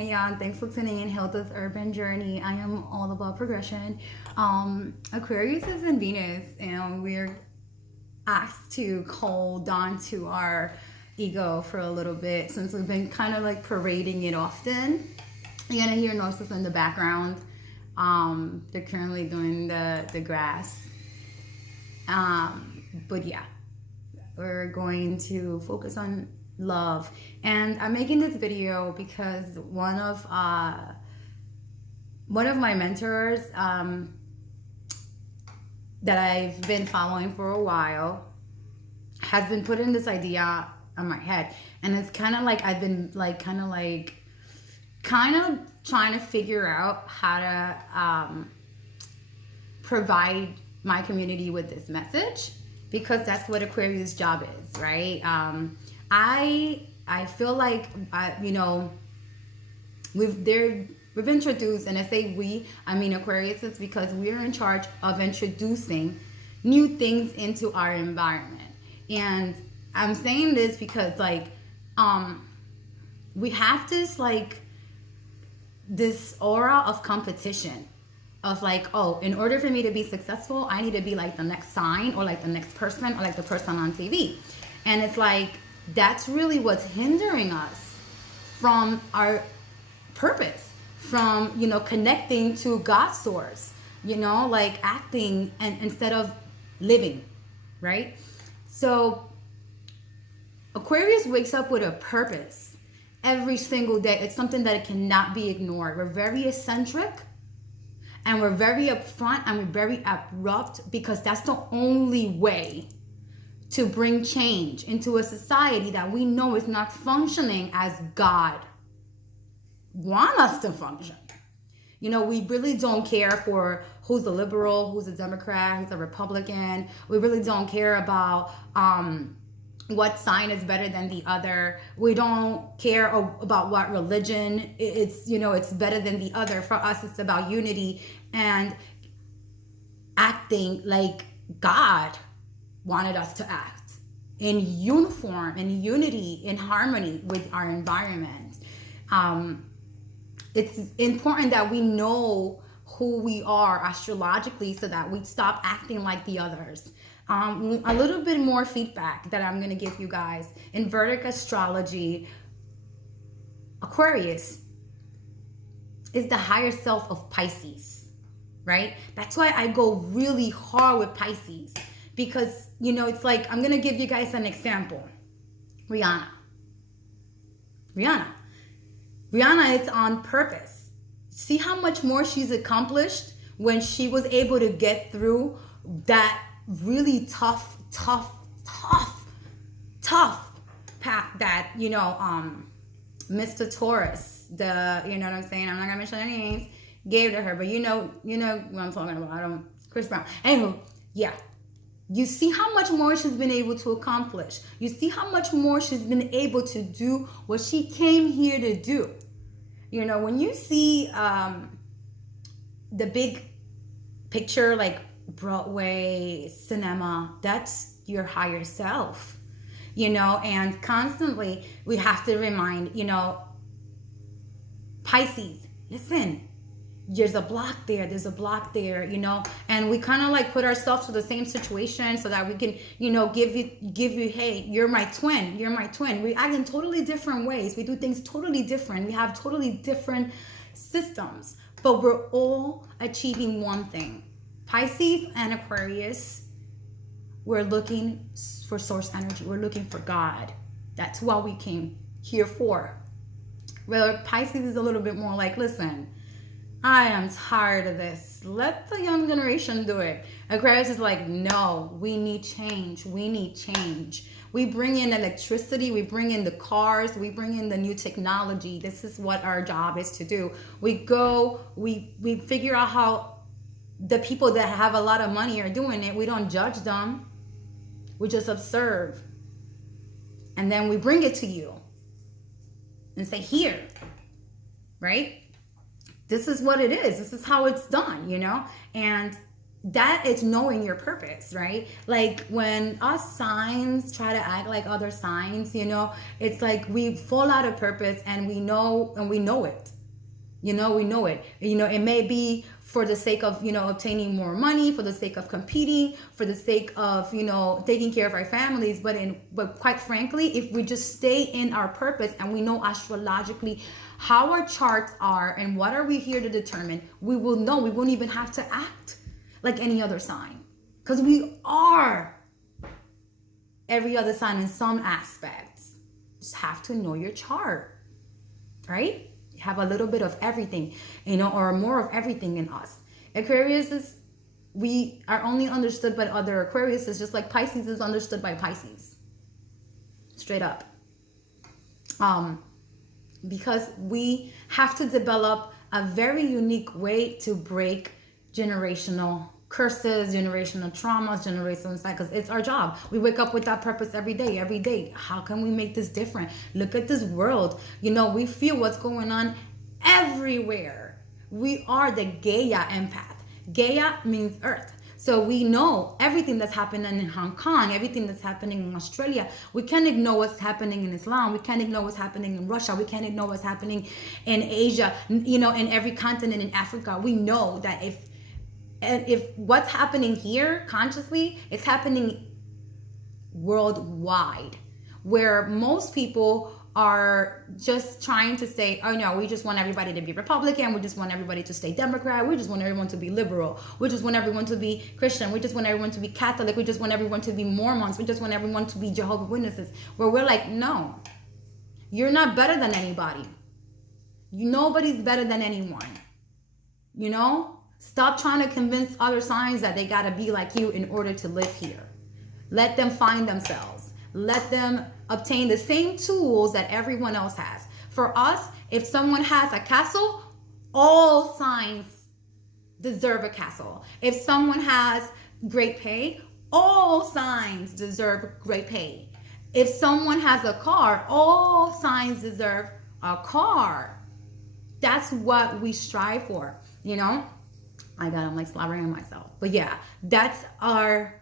Hey y'all, thanks for tuning in Hilda's Urban Journey. I am all about progression. Aquarius is in Venus, and we're asked to hold on to our ego for a little bit since we've been kind of like parading it often. You're gonna hear noises in the background. They're currently doing the grass. But yeah, we're going to focus on love, and I'm making this video because one of my mentors that I've been following for a while has been putting this idea on my head, and it's kind of like I've been like kind of trying to figure out how to provide my community with this message, because that's what Aquarius' job is, right? I feel like we've introduced, and I say we, I mean Aquarius, is because we're in charge of introducing new things into our environment. And I'm saying this because we have this aura of competition of in order for me to be successful, I need to be like the next sign, or like the next person, or like the person on TV. And it's like, that's really what's hindering us from our purpose, from, connecting to God's source, acting and instead of living, right? So Aquarius wakes up with a purpose every single day. It's something that cannot be ignored. We're very eccentric, and we're very upfront, and we're very abrupt, because that's the only way to bring change into a society that we know is not functioning as God wants us to function. We really don't care for who's a liberal, who's a Democrat, who's a Republican. We really don't care about what sign is better than the other. We don't care about what religion it's better than the other. For us, it's about unity and acting like God wanted us to act, in uniform, in unity, in harmony with our environment. It's important that we know who we are astrologically, so that we stop acting like the others. A little bit more feedback that I'm going to give you guys. In Vedic astrology, Aquarius is the higher self of Pisces, right? That's why I go really hard with Pisces, because, it's like, I'm going to give you guys an example. Rihanna, it's on purpose. See how much more she's accomplished when she was able to get through that really tough path that, Mr. Taurus, you know what I'm saying? I'm not going to mention any names, gave to her, but you know what I'm talking about. Chris Brown. Anywho, yeah. You see how much more she's been able to accomplish. You see how much more she's been able to do what she came here to do. When you see the big picture, like Broadway, cinema, that's your higher self, and constantly we have to remind, Pisces, listen, there's a block there, and we kind of put ourselves to the same situation so that we can, give you, hey, you're my twin. We act in totally different ways. We do things totally different. We have totally different systems, but we're all achieving one thing. Pisces and Aquarius, we're looking for source energy. We're looking for God. That's what we came here for. Well, Pisces is a little bit more like, listen, I am tired of this. Let the young generation do it. Aquarius is like, no, we need change. We bring in electricity. We bring in the cars. We bring in the new technology. This is what our job is to do. We figure out how the people that have a lot of money are doing it. We don't judge them. We just observe. And then we bring it to you and say, here, right? This is what it is. This is how it's done, And that is knowing your purpose, right? Like when us signs try to act like other signs, it's like we fall out of purpose, and we know it. We know it. It may be for the sake of, obtaining more money, for the sake of competing, for the sake of, taking care of our families. But quite frankly, if we just stay in our purpose and we know astrologically how our charts are and what are we here to determine, we will know. We won't even have to act like any other sign, because we are every other sign in some aspects. Just have to know your chart, right? Have a little bit of everything, or more of everything in us. We are only understood by other Aquarius, just like Pisces is understood by Pisces. Straight up. Because we have to develop a very unique way to break generational curses, generational traumas, generational cycles. It's our job. We wake up with that purpose every day. How can we make this different? Look at this world. We feel what's going on everywhere. We are the Gaia empath. Gaia means earth. So we know everything that's happening in Hong Kong, everything that's happening in Australia. We can't ignore what's happening in Islam. We can't ignore what's happening in Russia. We can't ignore what's happening in Asia, in every continent, in Africa. We know that if what's happening here consciously, it's happening worldwide, where most people are just trying to say, oh no, we just want everybody to be Republican, we just want everybody to stay Democrat, we just want everyone to be liberal, we just want everyone to be Christian, we just want everyone to be Catholic, we just want everyone to be Mormons, we just want everyone to be Jehovah's Witnesses, where we're like, no, you're not better than anybody. Nobody's better than anyone. Stop trying to convince other signs that they gotta be like you in order to live here. Let them find themselves. Let them obtain the same tools that everyone else has. For us, if someone has a castle, all signs deserve a castle. If someone has great pay, all signs deserve great pay. If someone has a car, all signs deserve a car. That's what we strive for, I'm like slobbering on myself. But yeah, that's our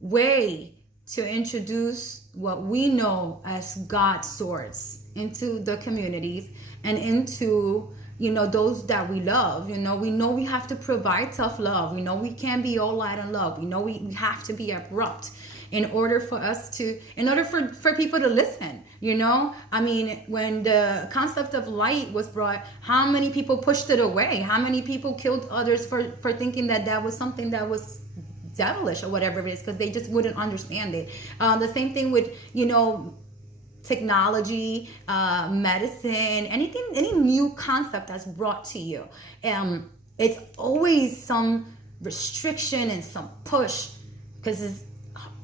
way to introduce what we know as God swords into the communities and into, those that we love. We know we have to provide tough love. We know we can't be all light and love. We know we have to be abrupt in order for people to listen. When the concept of light was brought, how many people pushed it away? How many people killed others for thinking that was something that was devilish or whatever it is, because they just wouldn't understand it. The same thing with, technology, medicine, any new concept that's brought to you. It's always some restriction and some push, because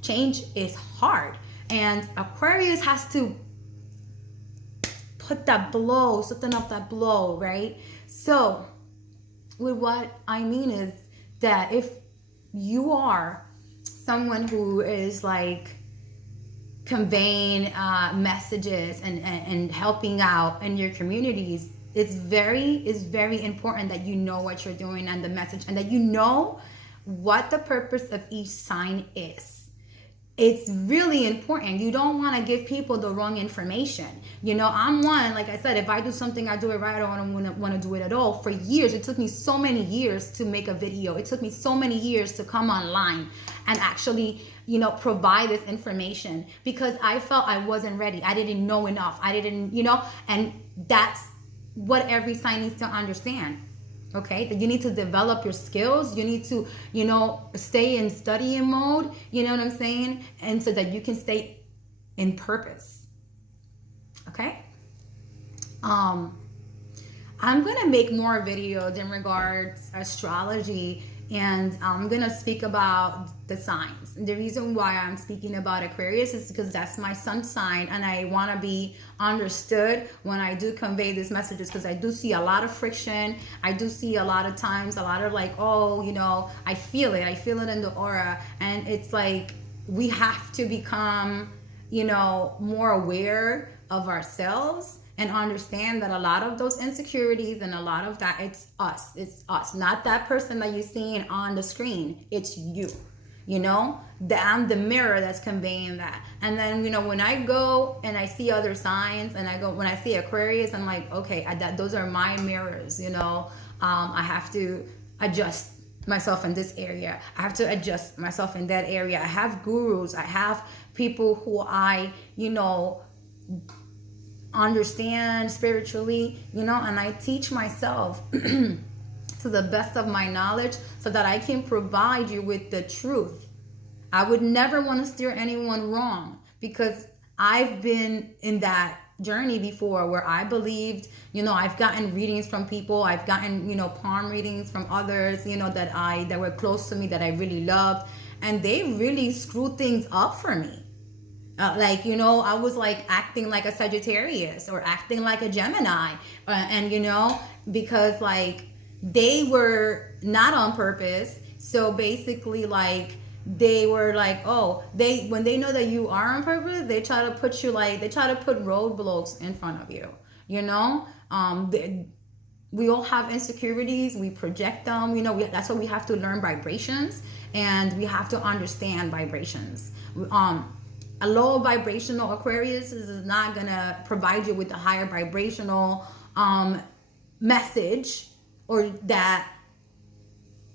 change is hard. And Aquarius has to put that blow, something up that blow, right? So with what I mean is that if you are someone who is like conveying messages and helping out in your communities, it's very important that you know what you're doing and the message, and that you know what the purpose of each sign is. It's really important. You don't want to give people the wrong information. I'm one, like I said, if I do something, I do it right. I don't want to do it at all. For years, it took me so many years to make a video. It took me so many years to come online and actually, provide this information, because I felt I wasn't ready. I didn't know enough. I didn't, and that's what every sign needs to understand. Okay, that you need to develop your skills. You need to, stay in studying mode. You know what I'm saying? And so that you can stay in purpose. Okay. I'm gonna make more videos in regards astrology, and I'm gonna speak about the signs. And the reason why I'm speaking about Aquarius is because that's my sun sign, and I want to be understood when I do convey these messages, because I do see a lot of friction. I do see a lot of times a lot of like, I feel it in the aura, and it's like we have to become more aware of ourselves and understand that a lot of those insecurities and a lot of that, it's us, not that person that you're seeing on the screen. It's you. You know, I'm the mirror that's conveying that. And then, you know, when I go and I see other signs, and when I see Aquarius, I'm like, okay, those are my mirrors. You know, I have to adjust myself in this area. I have to adjust myself in that area. I have gurus. I have people who I, you know, understand spiritually, you know, and I teach myself to the best of my knowledge so that I can provide you with the truth. I would never want to steer anyone wrong, because I've been in that journey before where I believed, you know, I've gotten readings from people, I've gotten, you know, palm readings from others, you know, that were close to me, that I really loved, and they really screwed things up for me. Like, you know, I was like acting like a Sagittarius or acting like a Gemini, and, you know, because like they were not on purpose. So basically, like, they were like, oh, when they know that you are on purpose, they try to put roadblocks in front of you, you know. We all have insecurities, we project them, you know. That's why we have to learn vibrations, and we have to understand vibrations. A low vibrational Aquarius is not gonna provide you with a higher vibrational message, or that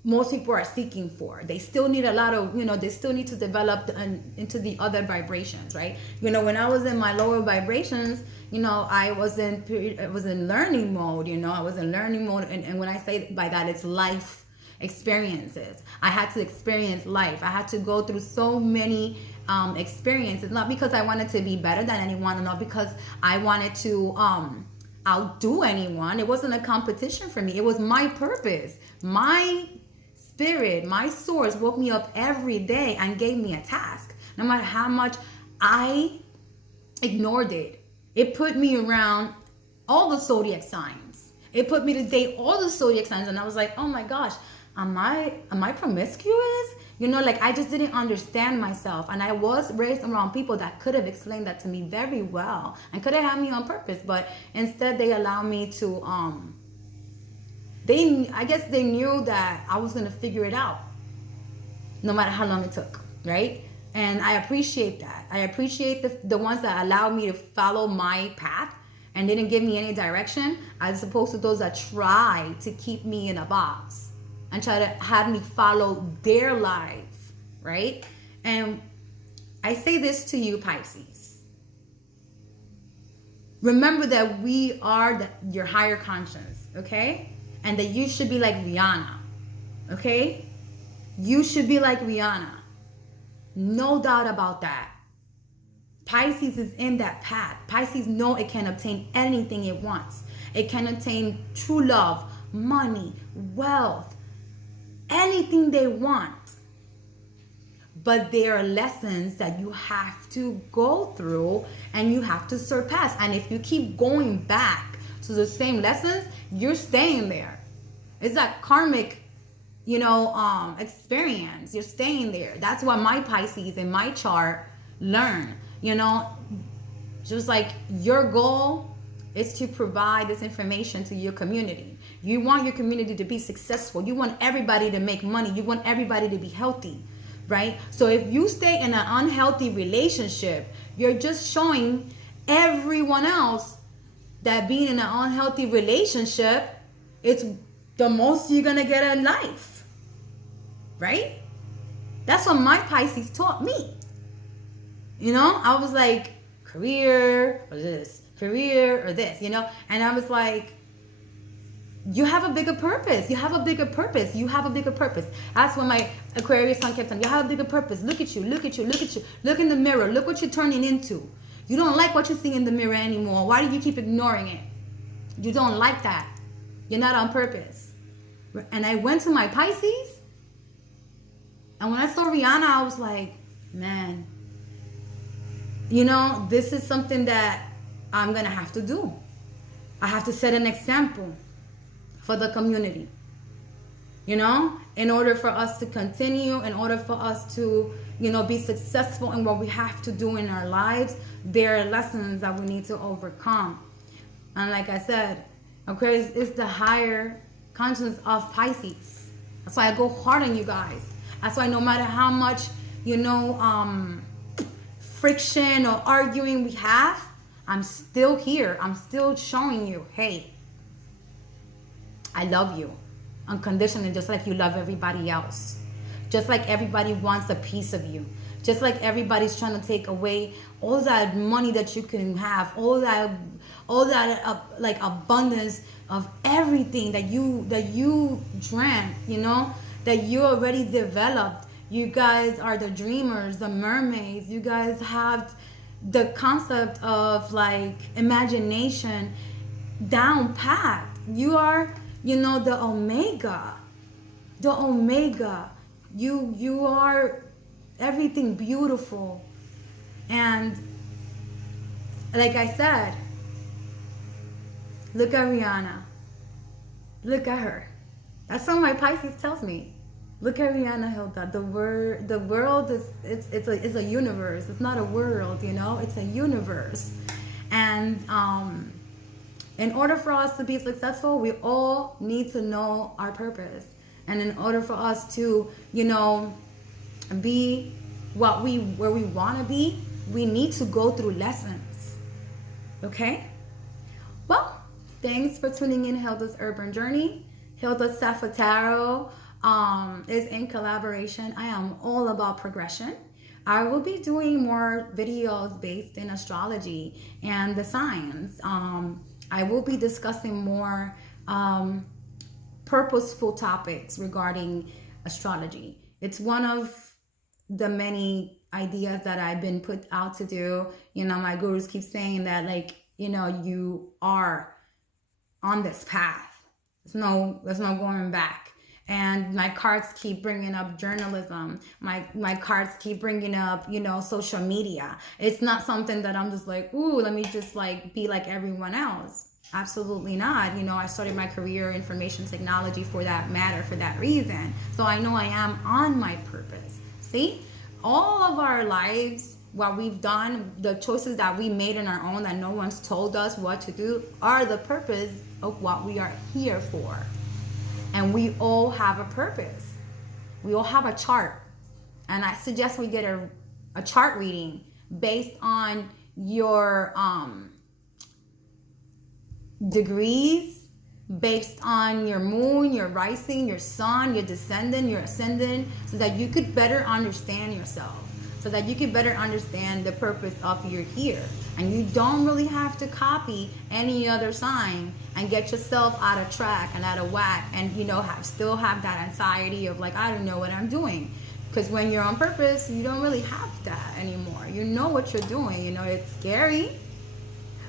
most people are seeking for. They still need a lot of, you know, they still need to develop into the other vibrations, right? You know, when I was in my lower vibrations, you know, I was in learning mode, you know, I was in learning mode. And when I say by that, it's life experiences. I had to experience life. I had to go through so many experiences, not because I wanted to be better than anyone, not because I wanted to outdo anyone. It wasn't a competition for me. It was my purpose. My spirit, my source woke me up every day and gave me a task. No matter how much I ignored it, it put me around all the Zodiac signs. It put me to date all the Zodiac signs, and I was like, oh my gosh, am I promiscuous? You know, like, I just didn't understand myself. And I was raised around people that could have explained that to me very well and could have had me on purpose. But instead, they allowed me to, I guess they knew that I was going to figure it out, no matter how long it took, right? And I appreciate that. I appreciate the ones that allowed me to follow my path and didn't give me any direction, as opposed to those that tried to keep me in a box and try to have me follow their life, right? And I say this to you, Pisces. Remember that we are your higher conscience, okay? And that you should be like Rihanna, okay? You should be like Rihanna. No doubt about that. Pisces is in that path. Pisces know it can obtain anything it wants. It can obtain true love, money, wealth, anything they want. But there are lessons that you have to go through and you have to surpass. And if you keep going back to the same lessons, you're staying there. It's that karmic, you know, experience. You're staying there. That's what my Pisces in my chart learn. You know, just like your goal is to provide this information to your community. You want your community to be successful. You want everybody to make money. You want everybody to be healthy, right? So if you stay in an unhealthy relationship, you're just showing everyone else that being in an unhealthy relationship, it's the most you're gonna get in life, right? That's what my Pisces taught me. You know, I was like, career or this, career or this, you know, and I was like, you have a bigger purpose. You have a bigger purpose. You have a bigger purpose. That's when my Aquarius sun kept saying, you have a bigger purpose. Look at you, look at you, look at you. Look in the mirror. Look what you're turning into. You don't like what you see in the mirror anymore. Why do you keep ignoring it? You don't like that. You're not on purpose. And I went to my Pisces, and when I saw Rihanna, I was like, man, you know, this is something that I'm going to have to do. I have to set an example for the community, you know, in order for us to continue, in order for us to, you know, be successful in what we have to do in our lives. There are lessons that we need to overcome. And like I said, Aquarius is the higher consciousness of Pisces. That's why I go hard on you guys. That's why no matter how much, friction or arguing we have, I'm still here. I'm still showing you, hey, I love you unconditionally, just like you love everybody else. Just like everybody wants a piece of you. Just like everybody's trying to take away all that money that you can have, all that like abundance of everything that you dreamt, that you already developed. You guys are the dreamers, the mermaids. You guys have the concept of like imagination down pat. You are, the omega. The omega. You are everything beautiful. And like I said, look at Rihanna. Look at her. That's what my Pisces tells me. Look at Rihanna, Hilda. The world is it's a universe. It's not a world, it's a universe. And in order for us to be successful, we all need to know our purpose. And in order for us to, be where we want to be, we need to go through lessons. Okay? Well, thanks for tuning in Hilda's Urban Journey. HILDASSAPPHOTAROT is in collaboration. I am all about progression. I will be doing more videos based in astrology and the signs. I will be discussing more purposeful topics regarding astrology. It's one of the many ideas that I've been put out to do. My gurus keep saying that, like, you are on this path. There's no going back. And my cards keep bringing up journalism. My cards keep bringing up, social media. It's not something that I'm just like, ooh, let me just like be like everyone else. Absolutely not. I started my career in information technology for that matter, for that reason. So I know I am on my purpose. See, all of our lives, what we've done, the choices that we made on our own that no one's told us what to do, are the purpose of what we are here for. And we all have a purpose. We all have a chart. And I suggest we get a chart reading based on your degrees, based on your moon, your rising, your sun, your descendant, your ascendant, so that you could better understand yourself, so that you could better understand the purpose of you're here. And you don't really have to copy any other sign and get yourself out of track and out of whack and, still have that anxiety of like, I don't know what I'm doing. Because when you're on purpose, you don't really have that anymore. You know what you're doing. It's scary,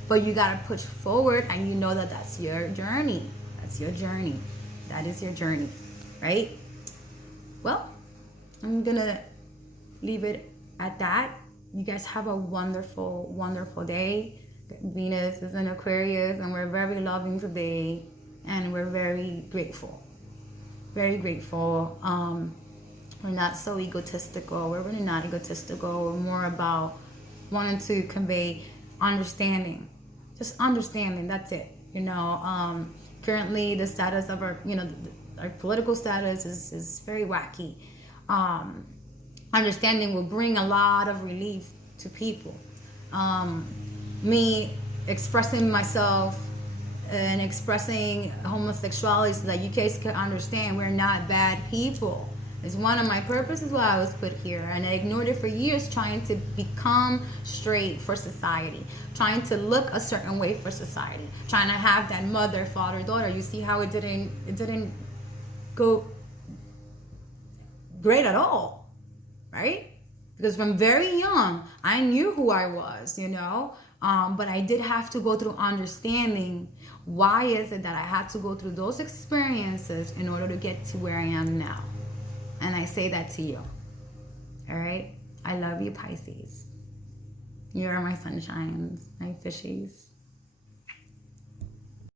but you got to push forward, and that's your journey. That's your journey. That is your journey, right? Well, I'm going to leave it at that. You guys have a wonderful, wonderful day. Venus is in Aquarius, and we're very loving today, and we're very grateful. Very grateful. We're not so egotistical. We're really not egotistical. We're more about wanting to convey understanding. Just understanding, that's it. Currently the status of our, our political status is very wacky. Understanding will bring a lot of relief to people. Me expressing myself and expressing homosexuality so that you guys can understand we're not bad people. It's one of my purposes why I was put here, and I ignored it for years, trying to become straight for society, trying to look a certain way for society, trying to have that mother, father, daughter. You see how it didn't go great at all, right? Because from very young, I knew who I was, but I did have to go through understanding why is it that I had to go through those experiences in order to get to where I am now. And I say that to you. All right? I love you, Pisces. You are my sunshines, my fishies.